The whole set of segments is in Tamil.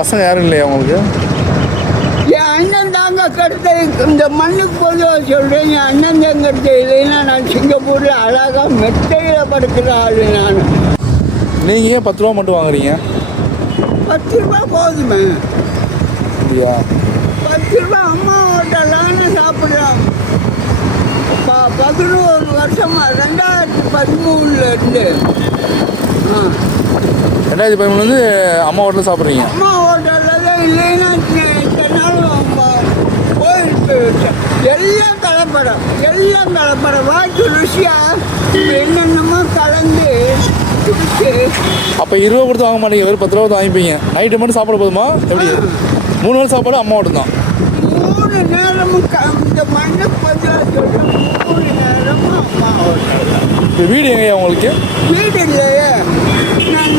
பசங்க யாரும் இல்லையா உங்களுக்கு? என் அண்ணன் தாங்க கருத்தை இந்த மண்ணுக்கு பொதுவாக சொல்கிறேன். என் அண்ணன் தான் கருத்தை இல்லைன்னா நான் சிங்கப்பூரில் அழகாக மெத்தையில் படுக்கிற ஆள் நான். நீங்கள் ஏன் 10 ரூபா மட்டும் வாங்குறீங்க? 10 ரூபா போதுமே. அப்படியா? 10 ரூபா அம்மா ஹோட்டலான்னு சாப்பிட்றோம். 11 வருஷமா 2013 2013 அம்மா ஹோட்டலில் சாப்பிட்றீங்க? அம்மா ஹோட்டலில் தான் இல்லைன்னா இத்தனாலும் போயிட்டு எல்லாம் கலப்படம் வாய்க்கு ருசியாக என்னென்னமோ கலந்து. அப்போ 20 கொடுத்து வாங்க மாட்டீங்க, வெறும் 10 ரூபா வாங்கிப்பீங்க. நைட்டு மட்டும் சாப்பிட போதுமா? எப்படி 3 நாள் சாப்பாடு அம்மா ஹோட்டல் தான்? 3 நேரமும் இந்த மண்ணுக்கு பதிலாக சொல்கிறேன். 3 நேரமும் அம்மா ஹோட்டல். இப்போ வீடு எங்கேயா உங்களுக்கு? வீடு இல்லையே. நான்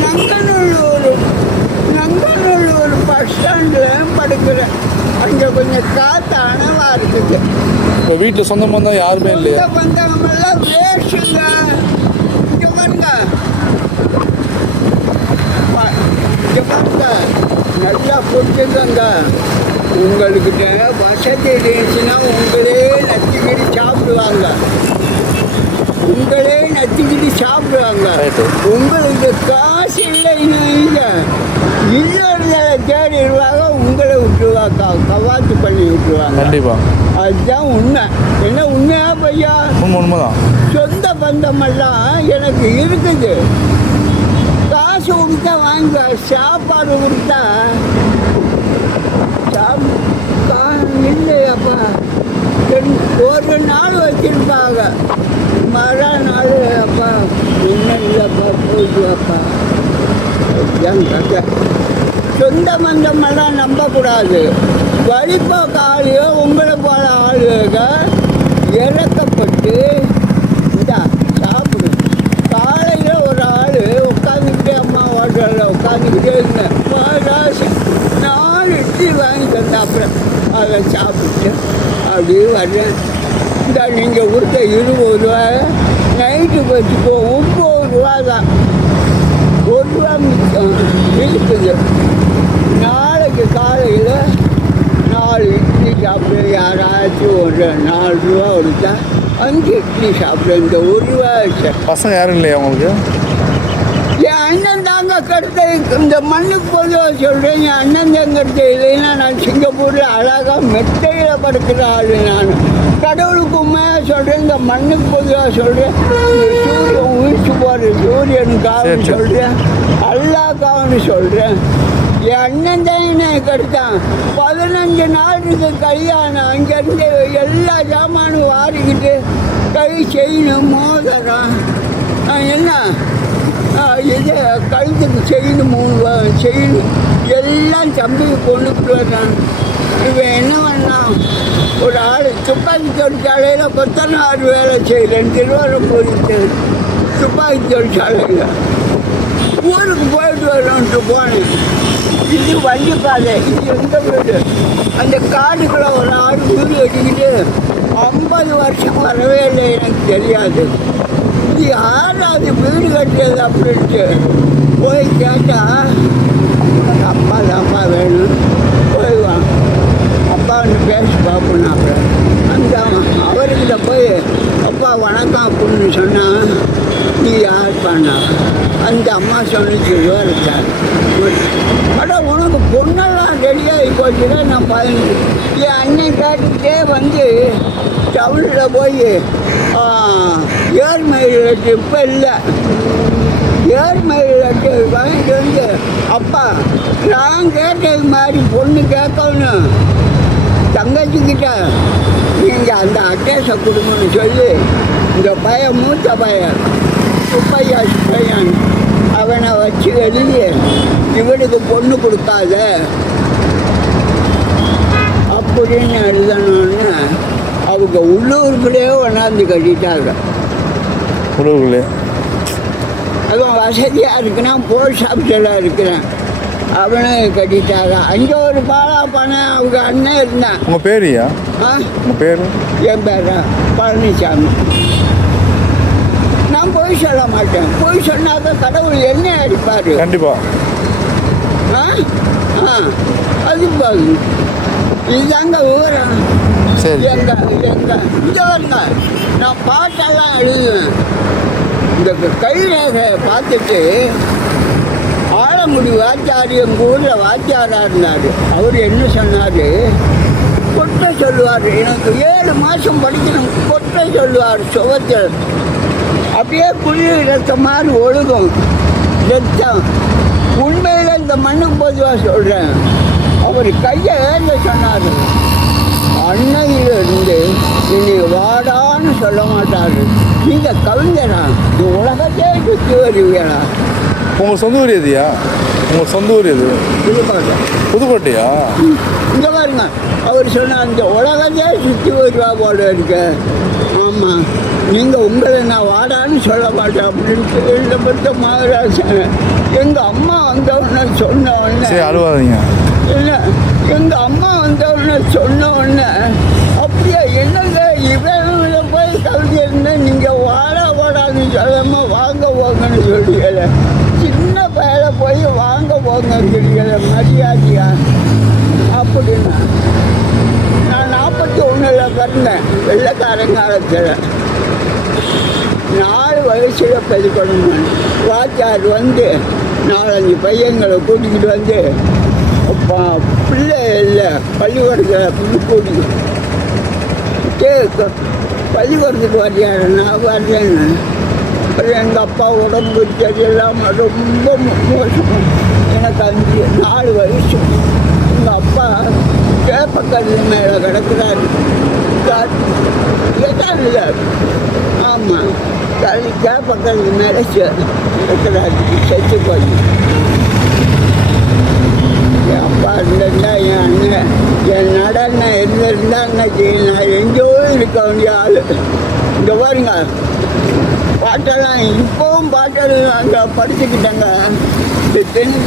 நங்கநல்லூர் பஸ் ஸ்டாண்டில் படுக்கிறேன். அங்கே கொஞ்சம் காற்று அனவாக இருக்குது. இப்போ வீட்டில் சொந்த பந்தம் யாருமே இல்லையா? சொந்த பந்தமெல்லாம் வேஸ்ட்டுங்க. இங்கே பாருங்க நல்லா கொடுத்துருங்க. உங்கள்கிட்ட வசதி இருந்துச்சுன்னா உங்களே நச்சுக்கிட்டு சாப்பிடுவாங்க. உங்களுக்கு காசு இல்லைன்னு இன்னொருகளை தேடிடுவாங்க, உங்களை விட்டுருவாங்க, கவாத்து பண்ணி விட்டுருவாங்க. கண்டிப்பாக அதுதான் உண்மை. என்ன உண்மையா பையா? உண்மைதான். சொந்த பந்தமெல்லாம் எனக்கு இருக்குது. காசு கொடுத்தா வாங்க, சாப்பாடு கொடுத்தா இல்லையாப்பா. ஒரு நாள் வச்சிருப்பாங்க, மறு நாள் அப்பா ஒன்றும் இல்லைப்பா போயிட்டு வாப்பா. அதுதான் கதை. சொந்த பந்தமெல்லாம் நம்பக்கூடாது. வழிபோக்கு ஆளுயோ உங்களை போல ஆளுக இறக்கப்பட்டு இந்தா சாப்பிடு. காலையில் ஒரு ஆள் உட்காந்துக்கிட்டே அம்மா ஹோட்டலில் உட்காந்துக்கிட்டே இருந்தேன். 4 இட்லி வாங்கி தந்தாப்புல அதை சாப்பிட்டு அப்படியே வர்றேன். இந்த நீங்கள் கொடுத்த 20 ரூபா நைட்டு வச்சுக்கோ 9 ரூபா தான். 1 ரூபா மிச்சம் இருக்குது. நாளைக்கு காலையில் 4 இட்லி சாப்பிட யாராச்சும் ஒரு 4 ரூபா கொடுத்தா 5 இட்லி சாப்பிட. இந்த 1 ரூபா பசங்க யாரும் இல்லையா உங்களுக்கு? என் அண்ணன் தாங்க கருத்தை இந்த மண்ணுக்கு பொதுவாக சொல்கிறேன். என் அண்ணன் தான் கருத்தை இல்லைன்னா நான் சிங்கப்பூரில் அழகாக மெத்தையில் படுக்கிற ஆள் நான். கடவுளுக்கு உண்மையாக சொல்கிறேன், இந்த மண்ணுக்கு பொதுவாக சொல்கிறேன். இந்த சூரியன் உயிர்ச்சி போகிற சூரியனுக்காக சொல்கிறேன், அல்லாக்காகனு சொல்கிறேன். என் அண்ணன் தான் என்ன கருத்தான். 15 நாளுக்கு கல்யாணம். அங்கேருந்து எல்லா சாமானும் வாரிக்கிட்டு கை செயின் மோதிரம் என்ன இது கழுத்துக்கு செயின் எல்லாம் தம்பிக்கு கொண்டுக்கிட்டு வர்றான். இவன் என்ன பண்ணான், ஒரு ஆள் துப்பாக்கி தொழிற்சாலையில் 16 வேலை செய்கிறேன். திருவாரூர் துப்பாக்கி தொழிற்சாலையில் ஊருக்கு போயிட்டு வரணுன்ட்டு போனேன். இது வண்டி பாதை, இது எந்த வீடு. அந்த காடுக்குள்ளே ஒரு ஆள் வீடு கட்டிக்கிட்டு 50 வருஷம் வரவே இல்லை. எனக்கு தெரியாது இது யாராவது வீடு கட்டுறது அப்படின்ட்டு போய் கேட்டால் அப்பா தான்ப்பா வேணும் போயிடுவான். அப்பா வந்து பேசி பார்ப்போம். அப்புறம் அந்த அவர்கிட்ட போய் அப்பா வணக்கம் அப்படின்னு சொன்னால் நீ யார் பண்ணா? அந்த அம்மா சொன்னிச்சு விவரிச்சார். ஆனால் உனக்கு பொண்ணெல்லாம் ரெடியாகி போச்சுன்னா நான் 15 என் அண்ணன் கேட்டுக்கிட்டே வந்து டவுனில் போய் ஏர்மயில் இப்போ இல்லை ஏர்மயில் வாங்கிட்டு வந்து அப்பா நான் கேட்டது மாதிரி பொண்ணு கேட்கணும். தங்கச்சிக்கிட்ட நீங்கள் அந்த அட்ரஸை கொடுங்கன்னு சொல்லி இந்த பையன் மூத்த பையன் சுப்பையாசி பையன் அவனை வச்சு எழுதி இவனுக்கு பொண்ணு கொடுக்காத அப்படின்னு எழுதணும்னு அவங்க உள்ளூருக்குள்ளேயே ஒன்றாந்து கட்டிட்டாங்க. உள்ளூருக்குள்ளே அதுவும் வசதியாக இருக்குன்னா போஸ்ட் ஆஃபீஸெல்லாம் இருக்கிறேன் அவனை கட்டிட்டாங்க. அங்கே ஒரு பாலா பணம் அவங்க அண்ணன் இருந்தான். உங்கள் பேரியா? உங்கள் பேர்? என் பேரா பழனிசாமி. நான் பொய் சொல்ல மாட்டேன். பொய் சொன்னாக்க கடவுள் என்ன அடிப்பார். கண்டிப்பாக. ஆ ஆ அது பாருங்க இதுதாங்க விவரம். சரி. இங்கே வருங்க நான் பாட்டெல்லாம் எழுதுவேன். இந்த கைரேகை பார்த்துட்டு ஆலங்குடி வாத்தியார் எங்கள் ஊரில் வாத்தியாராக இருந்தார். அவர் என்ன சொன்னார், கொட்டை சொல்லுவார். எனக்கு 7 மாதம் படிக்கணும். கொட்டை சொல்லுவார் சுவத்தில். அப்படியே குழி ரத்த மாதிரி ஒழுகும் ரத்தம். உண்மையில் இந்த மண்ணுக்கு பொதுவாக சொல்கிறேன். அவர் கையை ஏங்க சொன்னார். அன்னையிலிருந்து இனி வாடான்னு சொல்ல மாட்டார். நீங்கள் கவிஞரா, இந்த உலகத்தே சுற்றி வருவீங்களா? உங்கள் சொந்த ஊர் எதுயா? உங்கள் சொந்த ஊர் எது? புதுக்கோட்டை. புதுக்கோட்டையா? இங்கே பாருங்க, அவர் சொன்னார் இந்த உலகத்தே சுற்றி வருவா போல இருக்க. ஆமாம், நீங்கள் உங்களை நான் வாடான்னு சொல்ல மாட்டேன் அப்படின்ட்டு இந்த பத்த மகாராஜன். எங்கள் அம்மா வந்தவொடனே சொன்ன உடனே, சரி அழுவாதீங்க. இல்லை, எங்கள் அம்மா வந்தவொடனே சொன்ன உடனே அப்படியே என்னங்க இவன் போய் கவிஞர்னு நீங்கள் வாடான்னு சொல்லாமல் வாங்க போங்கன்னு சொல்லிக்கல. சின்ன பையனை போய் வாங்க போங்க சொல்லிக்கல மரியாதையா அப்படின்னா. நான் 41 பிறந்தேன். வெள்ளைக்காரன் காலத்தில் 4 வயசில் பதிக்கணும். வாத்தியார் வந்து 4-5 பையங்களை கூட்டிக்கிட்டு வந்து பிள்ளை இல்லை பள்ளிக்கூடத்தில் கூட்டி பள்ளிக்கூடத்துக்கு வாத்தியார் நான் வரேன்னு. அப்புறம் எங்கள் அப்பா உடம்பு சரியில்லாமல் ரொம்ப மோசம். எனக்கு 4 வயசு. எங்கள் அப்பா கேப்பக்கல் மேலே கிடக்குறாரு. கேட்டாருல்ல? ஆமாம், கேப்பக்கல் மேலே கிடக்குறாரு. செத்து போய் என் அப்பா இருந்தா என் அண்ணன் என் நடன இருந்திருந்தா அன்னைக்கு நான் எங்கேயோ இருக்க வேண்டிய ஆள். இங்கே பாருங்க, பாட்டெல்லாம் இப்போவும் பாட்டெல்லாம் அங்கே படிச்சுக்கிட்டாங்க.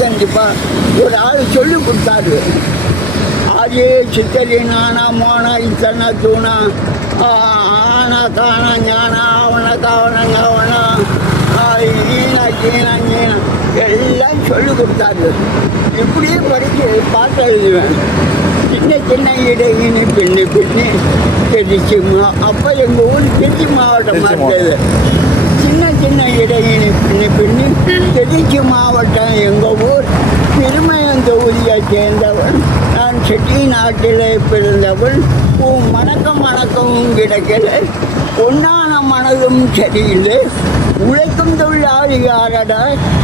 கண்டிப்பா ஒரு ஆள் சொல்லி கொடுத்தாரு. ஆரியே சித்தரி நானா மோனா இத்தனை தூணா ஆனா காணா ஞானா அவனை காவனங்க அவனா ஈனா கீனா நீனா எல்லாம் சொல்லி கொடுத்தாரு. இப்படியே படித்து பாட்டு எழுதுவேன். சின்ன இடையினி பின்னி திருச்சி. அப்போ எங்கள் ஊர் திருச்சி மாவட்டமாக இருந்தது. சின்ன இடையினி பின்னி திருச்சி மாவட்டம் எங்கள் ஊர். திருமயம் தொகுதியை சேர்ந்தவன் நான். செட்டி நாட்டிலே பிறந்தவள். மணக்கமும் கிடைக்கல. பொன்னான மனதும் சரியில்லை. உழைக்கும் தொழிலாளி யாரடா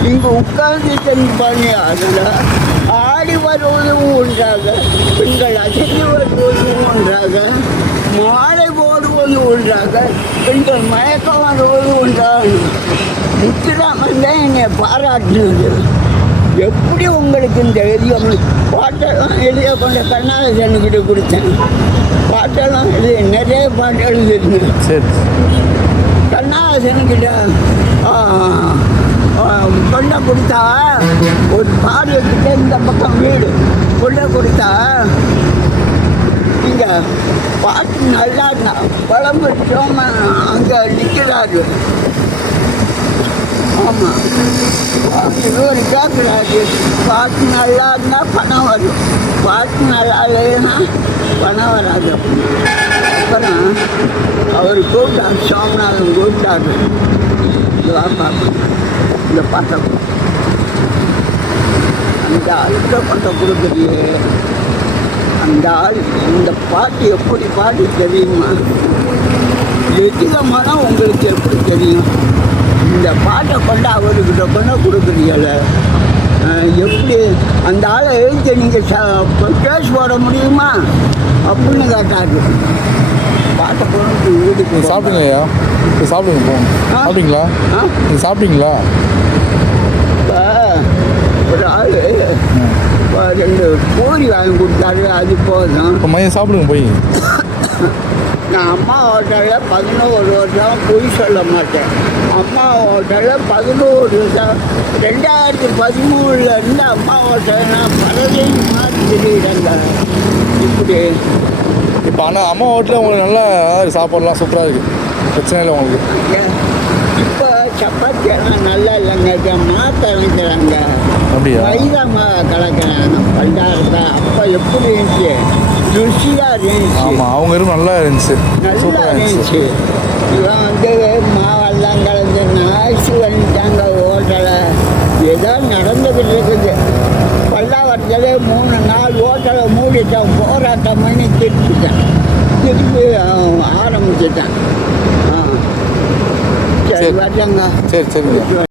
இங்கு உட்கார்ந்து தன்பணி ஆடடா. ஆடி வருவதும் ஒன்றாக, பெண்கள் அசைந்து வருவதும் ஒன்றாக, மாலை போடுவது ஒன்றாக, பெண்கள் மயக்கம் வருவது ஒன்றாக. முத்துராமன் தான் என்னை பாராட்டினது. எப்படி உங்களுக்கு இந்த எழுதிய பாட்டெல்லாம் எழுத கொண்ட கண்ணாசன்கிட்ட கொடுத்தேன். பாட்டெல்லாம் நிறைய பாட்டு எழுதிருங்க. சரி. கண்ணாசன்கிட்ட கொண்ட கொடுத்தா ஒரு பாடல்கிட்ட இந்த பக்கம் வீடு கொண்ட கொடுத்தா நீங்கள் பாட்டு நல்லா இருந்தா குழம்பு சோமன் அங்கே நிற்கிறாரு. ஆமாம், இவர் கேட்குறாரு. பாட்டு நல்லா இருந்தால் பணம் வரும், பாட்டு நல்லா இல்லைன்னா பணம் வராது. அப்புறம் அவர் கூப்பிட்டார், சோமநாதன் கூப்பிட்டாரு. இந்த பாட்டை அந்த ஆளுக்கு பட்டை கொடுக்குறியே, அந்த ஆள் இந்த பாட்டு எப்படி பாட்டு தெரியுமா? எதிகமான உங்களுக்கு எப்படி தெரியும்? இந்த பாட்டை கொண்டு அவர்கிட்ட கொண்டு கொடுக்குறீங்கள, எப்படி அந்த ஆளை எழுத்து நீங்கள் கேஸ் போட முடியுமா அப்படின்னு கேட்டாரு. பாட்டை கொண்டு வீட்டுக்கு சாப்பிட்டீங்களா? சாப்பிடுங்க போங்க. சாப்பிட்டீங்களா? நீங்கள் சாப்பிட்டீங்களா? ஒரு ஆள் 2 பூரி வாங்கி கொடுத்தாரு, அது போதும். இப்போ மையம் சாப்பிடுங்க போய். நான் அம்மா ஹோட்டலில் 11 வருஷம் பொய் சொல்ல மாட்டேன். அம்மா ஹோட்டலில் 11 வருஷம். 2013 அம்மா ஹோட்டல் நான் பறவை மாதிரி தெரியுறேங்க. இப்படி இப்போ ஆனால் அம்மா ஹோட்டலில் உங்களுக்கு நல்லா சாப்பாடுலாம் சூப்பராக இருக்குது, பிரச்சனை இல்லை உங்களுக்கு. இப்போ சப்பாத்தி எல்லாம் நல்லா இல்லைங்க, மாற்ற நினைக்கிறாங்க. அப்படியா? மைதாமாக கலக்கிறாங்க பண்டாரத்தை. அப்போ எப்படி இருந்துச்சு, ருசியாக இருந்துச்சு. ஆமாம், அவங்க இருக்கும் நல்லா இருந்துச்சு, நல்லா சூப்பராக இருந்துச்சு. இருந்துச்சு. இவன் வந்து மாவெல்லாம் கலந்து நாய்ச்சி வந்துட்டாங்க ஹோட்டலை. ஏதோ நடந்துக்கிட்டு இருக்குது. பல்லாவரத்திலே 3 நாள் ஹோட்டலை மூடிட்டான், போராட்டம் பண்ணி திருப்பி ஆரம்பிச்சிட்டான். சரி சரி. வர்றேங்க. சரி சரிங்க.